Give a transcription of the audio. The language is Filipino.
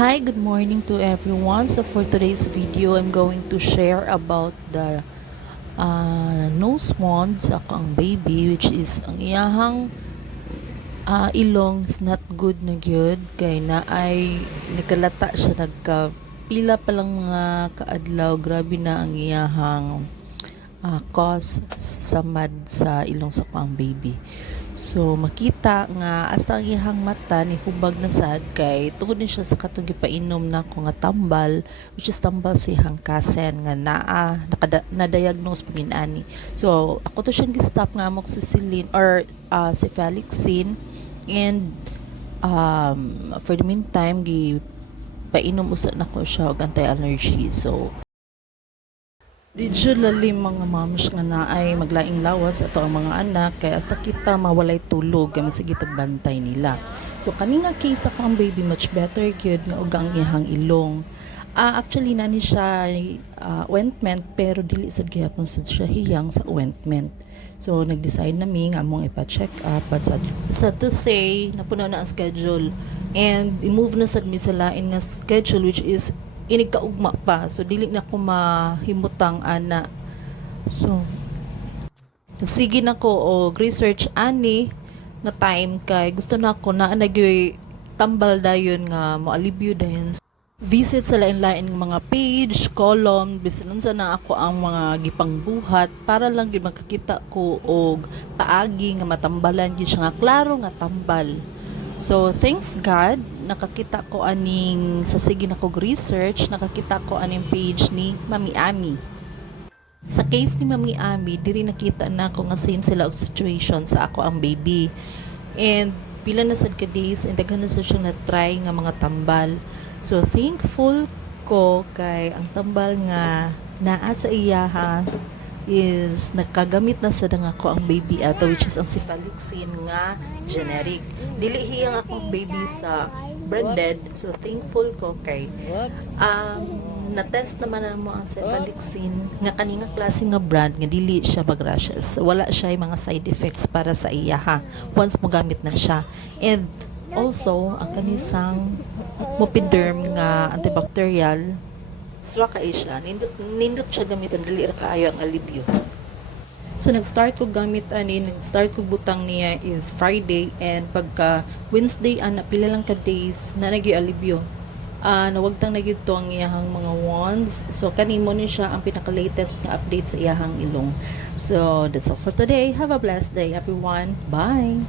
Hi, good morning to everyone. So for today's video, I'm going to share about the nose wound sa ako ang baby, which is ang iyahang ilong is not good na gyud kay na ay nagkalata siya, nagkapila pa lang mga kaadlaw. Grabe na ang iyahang cause sa mad sa ilong sa ako ang baby. So makita nga hasta ang iyahang mata ni hubag na sad kay tungod ni siya sa katong gipainom na ko nga tambal, which is tambal si hangkasen nga na-diagnose pa ani. So ako to siyang gi-stop nga amoxicillin or cefalexin, and for the meantime painom usa na ko siya og anti-allergy. So usually mga moms nga naay maglaing lawas ato ang mga anak kay hasta kita mawalay tulog kay masigi tagbantay nila. So kanina case ako ang baby much better gyud nga og ang iyang ilong. Actually nani siya ointment pero dili sad gyapon sad siya hiyang sa ointment. So nag-decide nami nga among ipa-check up, but sad to say napuno na ang schedule and i-move na sad mi sa lain nga schedule, which is inigkaugma pa, so dili na ko mahimutang ana. So nagsige na ko og research ani na time kay gusto na ko na nagyoy tambal dayon nga moalibyo dayon. Visit sa lain-lain mga page, column, bisan unsa na ako ang mga gipangbuhat para lang gyud makakita ko og paagi nga matambalan gyud siya nga klaro nga tambal. So thanks God, nakakita ko aning sa sige na kog research, nakakita ko aning page ni Mami Ami. Sa case ni Mami Ami, diri nakita na ko nga same sila og situation sa ako ang baby. And pila na sad ka days and daghan na sad siya na try nga mga tambal. So thankful ko kay ang tambal nga naa sa iyaha is nakagamit na sa nga ko ang baby ato, which is ang cefalexin nga generic. Dili hiyang akong baby sa branded. So thankful ko kay na-test naman na mo ang cefalexin nga kaninga klase nga brand nga dili siya mag-rashes. Wala siya mga side effects para sa iyaha once mo gamit na siya. And also ang kanisang Mopiderm nga antibacterial, swa kay siya, nindot siya gamitan, dali ra kaayo ang alibyo. So nag-start ko gamit nag-start ko butang niya is Friday, and pagka Wednesday pila lang ka days na nagyo alibyo. Nawagtang na gyud to ang iyahang mga wands. So kanimo ni siya ang pinaka-latest nga update sa iyahang ilong. So that's all for today. Have a blessed day everyone. Bye.